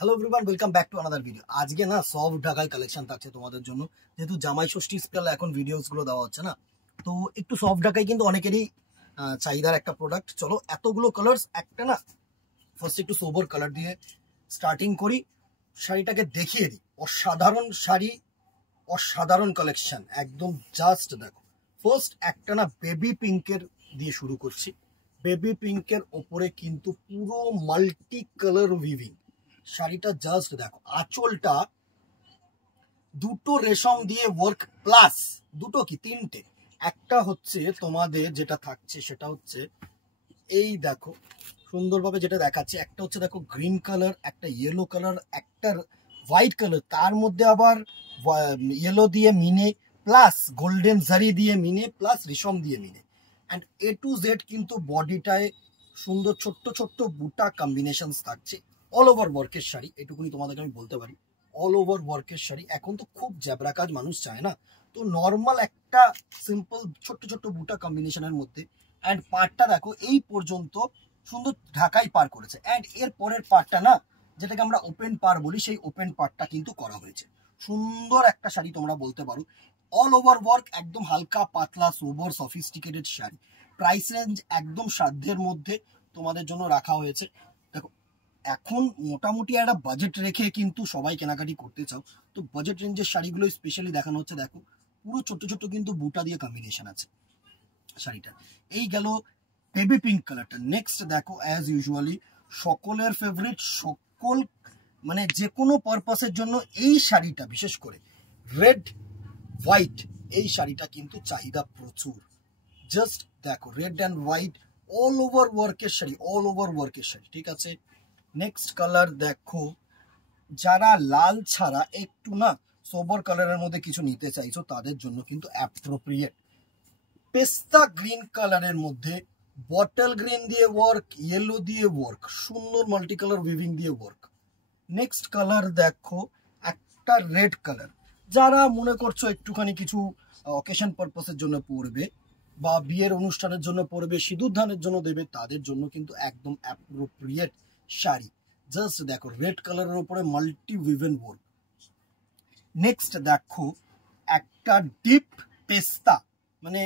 Hello everyone, welcome back to another video. আজকে না soft ঢাকাই কালেকশন থাকছে তোমাদের জন্য, যেহেতু জামাই ষষ্ঠী স্পেশাল এখন ভিডিওস গুলো দেওয়া হচ্ছে না, তো একটু সফট ঢাকাই কিন্তু অনেকেরই চাহিদার একটা প্রোডাক্ট। চলো এতগুলো কালার্স একটা না, ফার্স্ট একটু সোবর কালার দিয়ে স্টার্টিং করি, শাড়িটাকে দেখিয়ে দিই। অসাধারণ শাড়ি, অসাধারণ কালেকশন, একদম জাস্ট দেখো। ফার্স্ট একটা না বেবি পিঙ্কের দিয়ে শুরু করছি। বেবি পিঙ্কের ওপরে কিন্তু পুরো মাল্টি কালার উইভিং। শাড়িটা জাস্ট দেখো, আঁচলটা দুটো রেশম দিয়ে ওয়ার্ক, প্লাস দুটো কি তিনটে, একটা হচ্ছে তোমাদের যেটা থাকছে সেটা হচ্ছে এই দেখো সুন্দরভাবে যেটা দেখাচ্ছে, একটা হচ্ছে দেখো গ্রিন কালার, একটা ইয়েলো কালার, একটা হোয়াইট কালার, তার মধ্যে আবার ইয়েলো দিয়ে মিনে, প্লাস গোল্ডেন জারি দিয়ে মিনে, প্লাস রেশম দিয়ে মিনে। অ্যান্ড এ টু জেড কিন্তু বডিটায় সুন্দর ছোট্ট ছোট্ট বুটা কম্বিনেশন থাকছে। অল ওভার ওয়ার্কের শাড়ি, এটুকুনি তোমাদেরকে আমি বলতে পারি। অল ওভার ওয়ার্কের শাড়ি, এখন তো খুব জ্যাবরা কাজ মানুষ চায় না, তো নর্মাল একটা সিম্পল ছোট্ট ছোট্ট বুটা কম্বিনেশনের মধ্যে। অ্যান্ড পার্টটা দেখো এই পর্যন্ত সুন্দর ঢাকাই পার করেছে। অ্যান্ড এর পরের পার্টটা না, যেটাকে আমরা ওপেন পার বলি, সেই ওপেন পার্টটা কিন্তু করা হয়েছে। সুন্দর একটা শাড়ি তোমরা বলতে পারো, অল ওভার ওয়ার্ক, একদম হালকা পাতলা সোবর সফিস্টিকেটেড শাড়ি। প্রাইস রেঞ্জ একদম সাধ্যের মধ্যে তোমাদের জন্য রাখা হয়েছে। দেখো এখন মোটামুটি একটা বাজেট রেখে কিন্তু সবাই কেনাকাটি করতে চাও, তো বাজেট রেঞ্জের শাড়িগুলো স্পেশালি দেখানো হচ্ছে। দেখো পুরো ছোট ছোট কিন্তু বুটা দিয়ে কম্বিনেশন আছে শাড়িটা। এই গেল বেবি পিঙ্ক কালারটা। নেক্সট দেখো অ্যাজ ইউজুয়ালি সকলের ফেভারিট, সকল মানে যে কোনো পারপাসের জন্য এই শাড়িটা, বিশেষ করে রেড হোয়াইট, এই শাড়িটা কিন্তু চাহিদা প্রচুর। জাস্ট দেখো red and white, all over ওয়ার্কের শাড়ি, অল ওভার ওয়ার্কের শাড়ি, ঠিক আছে। নেক্সট কালার দেখো, যারা লাল ছাড়া একটু না সোবর কালারের মধ্যে কিছু নিতে চাইছো তাদের জন্য কিন্তু অ্যাপ্রোপ্রিয়েট। পেস্তা গ্রিন কালারের মধ্যে বটল গ্রিন দিয়ে ওয়ার্ক, ইয়েলো দিয়ে ওয়ার্ক, সুন্দর মাল্টি কালার উইভিং দিয়ে ওয়ার্ক। নেক্সট কালার দেখো একটা রেড কালার, যারা মনে করছো একটুখানি কিছু অকেশন পারপাসের জন্য পরবে, বা বিয়ের অনুষ্ঠানের জন্য পরবে, সিঁদুর দানের জন্য দেবে, তাদের জন্য কিন্তু একদম অ্যাপ্রোপ্রিয়েট শাড়ি। জাস্ট দেখো রেড কালারের উপরে মাল্টি উইভেন ওয়ার্ক। নেক্সট দেখো একটা ডিপ পেস্তা, মানে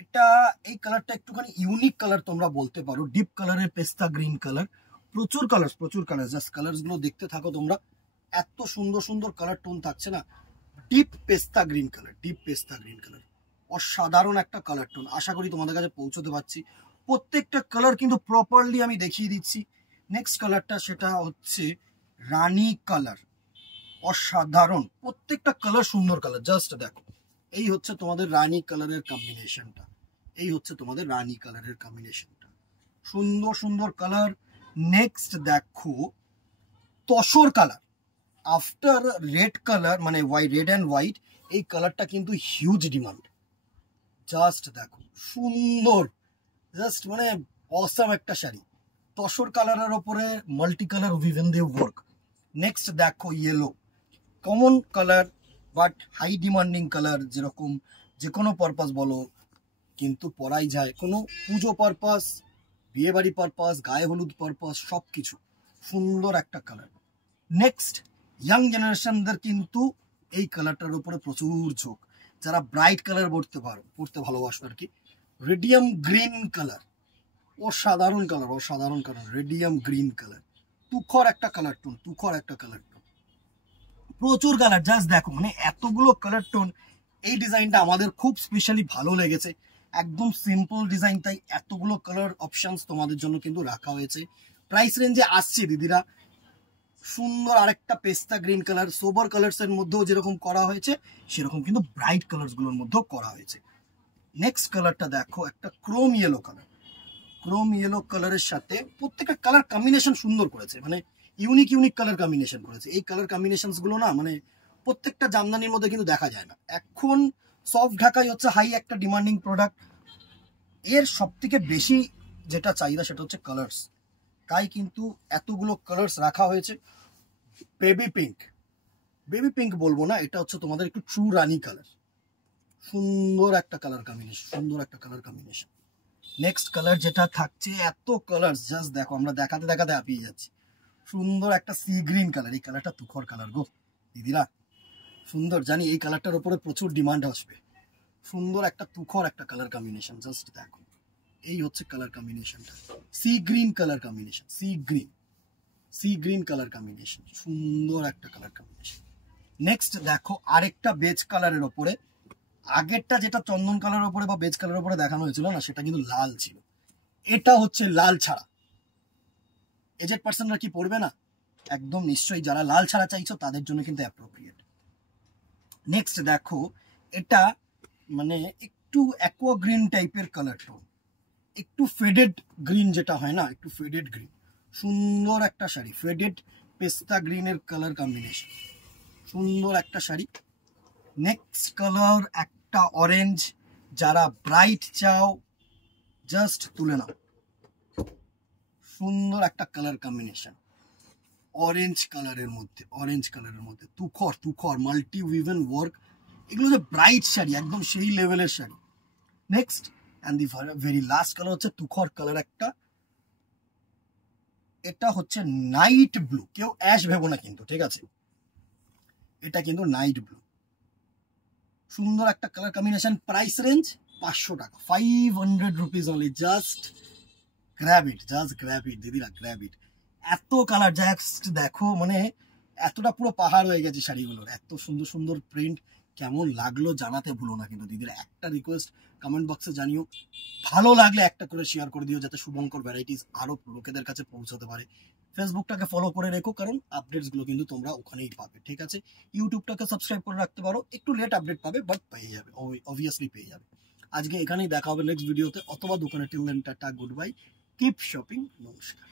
এটা এই কালারটা একটুখানি ইউনিক কালার তোমরা বলতে পারো। ডিপ কালারের পেস্তা গ্রিন কালার, প্রচুর কালার, প্রচুর কালার। জাস্ট কালার গুলো দেখতে থাকো তোমরা, এত সুন্দর সুন্দর কালার টোন থাকছে না। ডিপ পেস্তা গ্রিন কালার, ডিপ পেস্তা গ্রিন কালার, অসাধারণ একটা কালার টোন। আশা করি তোমাদের কাছে পৌঁছতে পারছি। প্রত্যেকটা কালার কিন্তু প্রপারলি আমি দেখিয়ে দিচ্ছি। নেক্সট কালারটা সেটা হচ্ছে রানী কালার, অসাধারণ, প্রত্যেকটা কালার সুন্দর কালার। জাস্ট দেখো এই হচ্ছে তোমাদের রানী কালারের কম্বিনেশনটা, এই হচ্ছে তোমাদের রানী কালারের কম্বিনেশনটা, সুন্দর সুন্দর কালার। নেক্সট দেখো tussar colour, after red colour, মানে রেড অ্যান্ড হোয়াইট, এই কালারটা কিন্তু হিউজ ডিমান্ড। জাস্ট দেখো সুন্দর, জাস্ট মানে অসাম একটা শাড়ি, তসর কালারের ওপরে মাল্টি কালার উইভেন দিয়ে ওয়ার্ক। নেক্সট দেখো yellow, common colour but high demanding colour, যেরকম যে কোনো পারপাস বলো কিন্তু পরাই যায়, কোনো পুজো পারপাস, বিয়ে বাড়ি পারপাস, গায়ে হলুদ পারপাস, সব কিছু সুন্দর একটা কালার। নেক্সট ইয়াং জেনারেশনদের কিন্তু এই কালারটার উপরে প্রচুর ঝোঁক, যারা ব্রাইট কালার পড়তে ভালোবাসো আর কি। রেডিয়াম গ্রিন কালার, অসাধারণ কালার, অসাধারণ কালার, রেডিয়াম গ্রিন কালার, তুখর একটা কালার টোন, তুখর একটা কালার টোন, প্রচুর কালার। জাস্ট দেখো মানে এতগুলো কালার টোন, এই ডিজাইনটা আমাদের খুব স্পেশালি ভালো লেগেছে। একদম সিম্পল ডিজাইন, তাই এতগুলো কালার অপশনস তোমাদের জন্য কিন্তু রাখা হয়েছে। প্রাইস রেঞ্জে আসছে দিদিরা সুন্দর আরেকটা পেস্তা গ্রিন কালার, সোবার কালার্স এর মধ্যেও যেরকম করা হয়েছে সেরকম কিন্তু ব্রাইট কালার্স গুলোর মধ্যেও করা হয়েছে। নেক্সট কালারটা দেখো একটা Chrome yellow colour, Chrome yellow কালারের সাথে প্রত্যেকটা কালার কম্বিনেশন সুন্দর করেছে, মানে ইউনিক ইউনিক কালার কম্বিনেশন করেছে। এই কালার কম্বিনেশন গুলো না মানে প্রত্যেকটা জামদানির মধ্যে কিন্তু দেখা যায় না। এখন সফট ঢাকাই হচ্ছে হাই একটা ডিমান্ডিং প্রোডাক্ট, এর সব থেকে বেশি যেটা চাহিদা সেটা হচ্ছে কালার্স, তাই কিন্তু এতগুলো কালার্স রাখা হয়েছে। বেবি পিঙ্ক, বেবি পিঙ্ক বলবো না, এটা হচ্ছে তোমাদের একটু ট্রু রানী কালার, সুন্দর একটা কালার কম্বিনেশন, সুন্দর একটা কালার কম্বিনেশন। নেক্সট কালার যেটা থাকছে, এত কালার জাস্ট দেখো, আমরা দেখাতে দেখাতে হাঁপিয়ে যাচ্ছি। সুন্দর একটা সি গ্রিন কালার, এই কালারটা তুখর কালার গো দিদিরা, সুন্দর। জানি এই কালারটার উপরে প্রচুর ডিমান্ড আসবে। সুন্দর একটা তুখর একটা কালার কম্বিনেশন, জাস্ট দেখো, এই হচ্ছে কালার কম্বিনেশনটা, sea green colour combination, sea green colour combination, সুন্দর একটা কালার কম্বিনেশন। নেক্সট দেখো আরেকটা বেজ কালারের ওপরে, আগেরটা যেটা চন্দন কালারের ওপরে বা বেজ কালারের ওপরে দেখানো হয়েছিল না, সেটা কিন্তু লাল ছিল, এটা হচ্ছে লাল ছাড়া। এজেড পার্সনরা কি পড়বে না? একদম নিশ্চয়ই, যারা লাল ছাড়া চাইছো তাদের জন্য কিন্তু অ্যাপ্রোপ্রিয়েট। নেক্সট দেখো এটা মানে একটু অ্যাকোয়া গ্রিন টাইপের কালার টোন, একটু ফেডেড গ্রিন যেটা হয় না, একটু ফেডেড গ্রিন, সুন্দর একটা শাড়ি, ফেডেড পেস্তা গ্রিনের কালার কম্বিনেশন, সুন্দর একটা শাড়ি। নেক্সট কালার একটা অরেঞ্জ, যারা ব্রাইট চাও জাস্ট তুলে নাও, সুন্দর একটা কালার কম্বিনেশন, অরেঞ্জ কালারের মধ্যে তুখর মাল্টি উইভেন ওয়ার্ক, এগুলো যে ব্রাইট শাড়ি, একদম সেই লেভেলের sari. Next and the very last colour হচ্ছে তুখর কালার একটা, এটা হচ্ছে নাইট ব্লু, কেউ অ্যাশ ভেবো না কিন্তু, ঠিক আছে, এটা কিন্তু নাইট ব্লু, সুন্দর একটা কালার কম্বিনেশন। প্রাইস রেঞ্জ 500 টাকা, 500 রুপিস অনলি, জাস্ট গ্র্যাব ইট দিদিরা, গ্র্যাব ইট। এত কালার, জাস্ট দেখো মানে এতটা পুরো পাহাড় হয়ে গেছে শাড়িগুলোর, এত সুন্দর সুন্দর প্রিন্ট। কেমন লাগলো জানাতে ভুলো না কিন্তু দিদিরা, একটা রিকোয়েস্ট কমেন্ট বক্সে জানিও, ভালো লাগলে একটা করে শেয়ার করে দিও, যাতে শুভঙ্কর ভ্যারাইটিস আরো লোকেদের কাছে পৌঁছাতে পারে। ফেসবুকটাকে ফলো করে রেখো, কারণ আপডেটসগুলো কিন্তু তোমরা ওখানেই পাবে, ঠিক আছে। ইউটিউবটাকে সাবস্ক্রাইব করে রাখতে পারো, একটু লেট আপডেট পাবে, বাট পেয়ে যাবে, অবভিয়াসলি পেয়ে যাবে। আজকে এখানেই দেখা হবে নেক্সট ভিডিওতে, অথবা দোকানে। Till then tata, goodbye, keep shopping, নমস্কার।